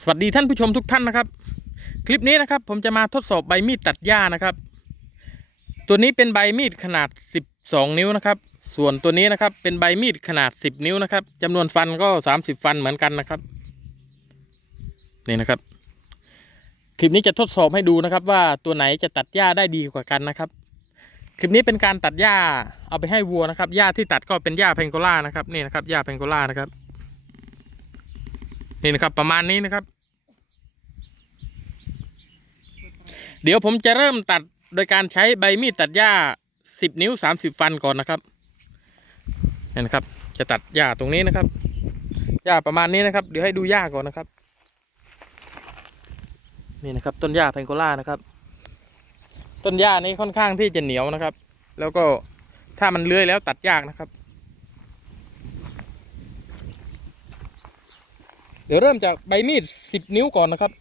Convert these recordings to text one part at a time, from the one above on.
สวัสดีท่านผู้ชมทุกท่านนะครับ คลิปนี้นะครับ ผมจะมาทดสอบใบมีดตัดหญ้านะครับ ตัวนี้เป็นใบมีดขนาด 12 นิ้วนะครับ ส่วนตัวนี้นะครับ เป็นใบมีดขนาด 10 นิ้วนะครับจำนวนฟันก็ 30 ฟันเหมือนกันนะครับนี่นะครับ คลิปนี้จะทดสอบให้ดูนะครับ ว่าตัวไหนจะตัดหญ้าได้ดีกว่ากันนะครับ คลิปนี้เป็นการตัดหญ้าเอาไปให้วัวนะครับหญ้าที่ตัดก็เป็นหญ้าเพงโกล่านะครับนี่นะครับหญ้าเพงโกล่านะครับนี่นะครับประมาณนี้นะครับ เดี๋ยวผมจะเริ่มตัดโดยการใช้ใบมีดตัดหญ้า10นิ้ว30ฟันก่อนนะครับนี่นะครับ จะตัดหญ้าตรงนี้นะครับหญ้าประมาณนี้นะครับ เดี๋ยวให้ดูหญ้าก่อนนะครับ นี่นะครับ ต้นหญ้าเพงโกล่านะครับ ต้นหญ้านี้ค่อนข้างที่จะเหนียวนะครับ แล้วก็ถ้ามันเลื้อยแล้วตัดยากนะครับ เดี๋ยวเริ่มจากใบมีด10นิ้วก่อนนะครับ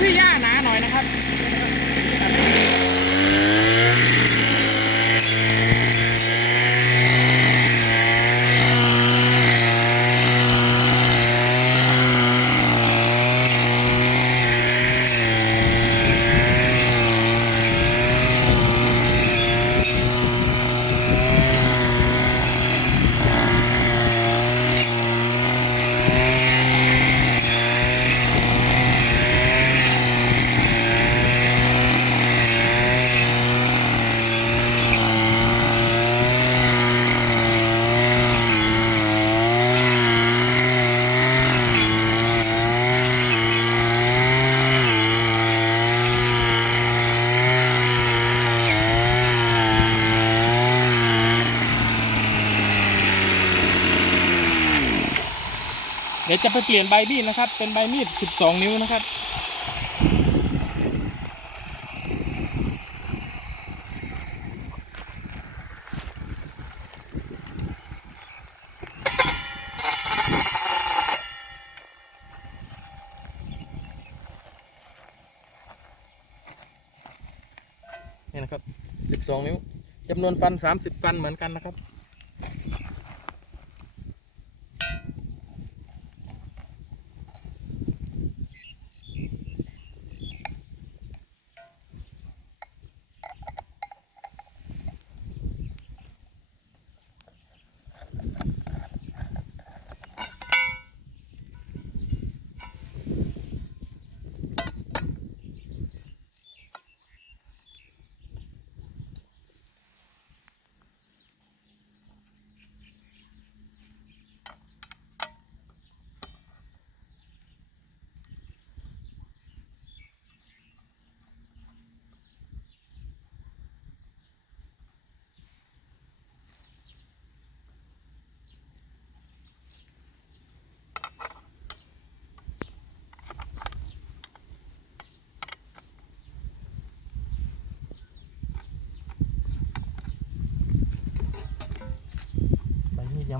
ที่หญ้าหนาหน่อยนะครับ ดี๋ยวจะไปเปลี่ยนใบมีดนะครับ เป็นใบมีด 12 นิ้วนะครับ นี่นะครับ 12 นิ้วจำนวนฟัน 30 ฟันเหมือนกันนะครับ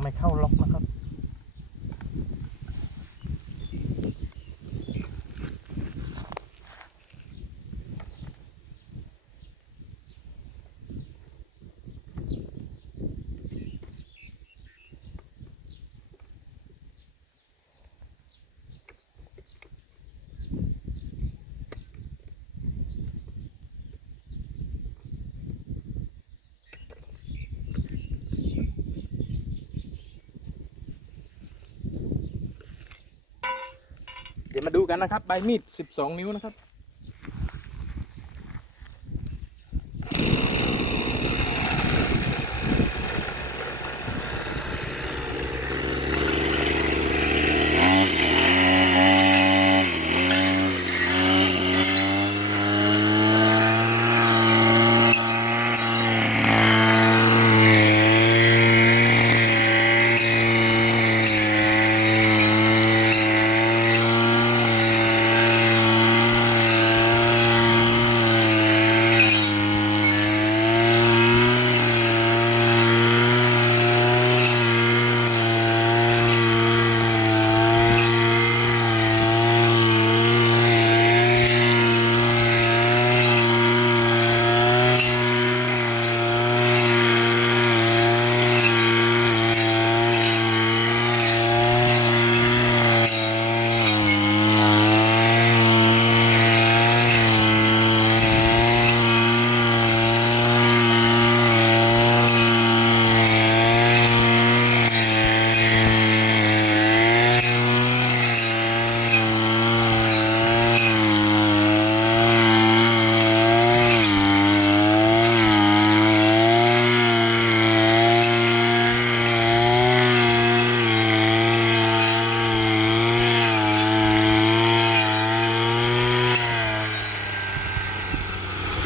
ยังไม่เข้า ดี๋ยวมาดูกันนะครับ ใบมีด 12 นิ้วนะครับ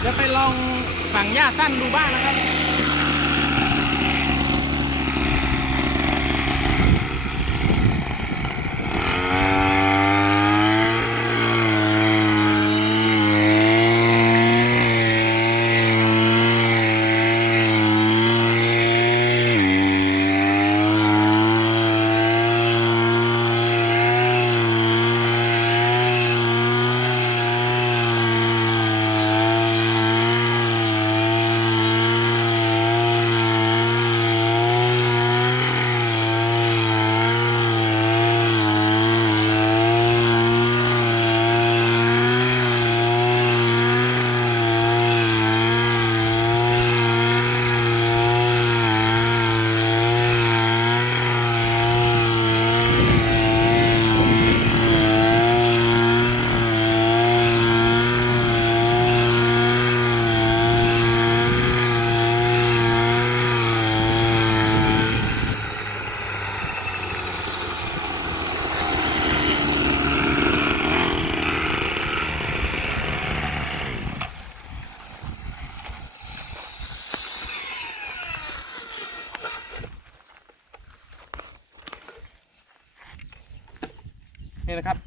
จะไปลองฝั่ งหญ้าสั้นดูบ้างนะครับ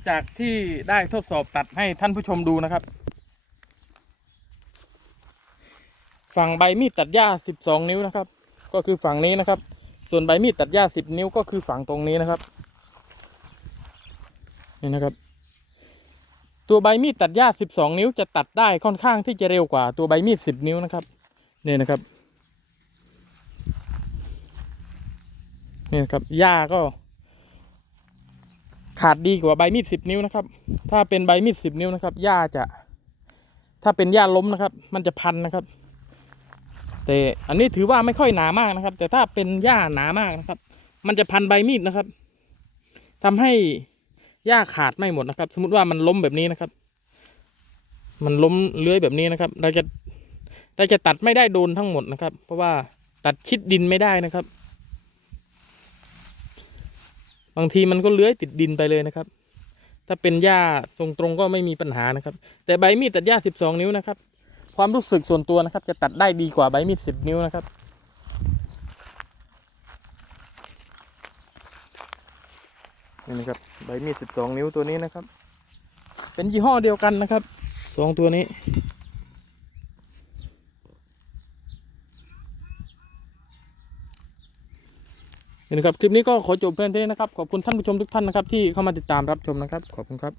จากที่ได้ทดสอบตัดให้ท่านผู้ชมดูนะครับ ฝั่งใบมีดตัดหญ้า12นิ้วนะครับ ก็คือฝั่งนี้นะครับ ส่วนใบมีดตัดหญ้า10นิ้วก็คือฝั่งตรงนี้นะครับ นี่นะครับ ตัวใบมีดตัดหญ้า12นิ้วจะตัดได้ค่อนข้างที่จะเร็วกว่าตัวใบมีด10นิ้วนะครับนี่นะครับนี่นะครับหญ้าก็ ขาดดีกว่าใบมีดสิบนิ้วนะครับ ถ้าเป็นใบมีดสิบนิ้วนะครับ หญ้าจะ ถ้าเป็นหญ้าล้มนะครับ มันจะพันนะครับ แต่อันนี้ถือว่าไม่ค่อยหนามากนะครับ แต่ถ้าเป็นหญ้าหนามากนะครับ มันจะพันใบมีดนะครับทำให้หญ้าขาดไม่หมดนะครับ สมมติว่ามันล้มแบบนี้นะครับ มันล้มเลื้อยแบบนี้นะครับ เราจะเราจะตัดไม่ได้โดนทั้งหมดนะครับ เพราะว่าตัดชิดดินไม่ได้นะครับ บางทีมันก็เลื้อยติดดินไปเลยนะครับ ถ้าเป็นหญ้าตรงๆก็ไม่มีปัญหานะครับ แต่ใบมีดตัดหญ้า 12 นิ้วนะครับ ความรู้สึกส่วนตัวนะครับ จะตัดได้ดีกว่าใบมีด 10 นิ้วนะครับนี่นะครับใบมีด 12 นิ้วตัวนี้นะครับ เป็นยี่ห้อเดียวกันนะครับสองตัวนี้ นี่นะครับ คลิปนี้ก็ขอจบเพียงเท่านี้นะครับ ขอบคุณท่านผู้ชมทุกท่านนะครับ ที่เข้ามาติดตามรับชมนะครับ ขอบคุณครับ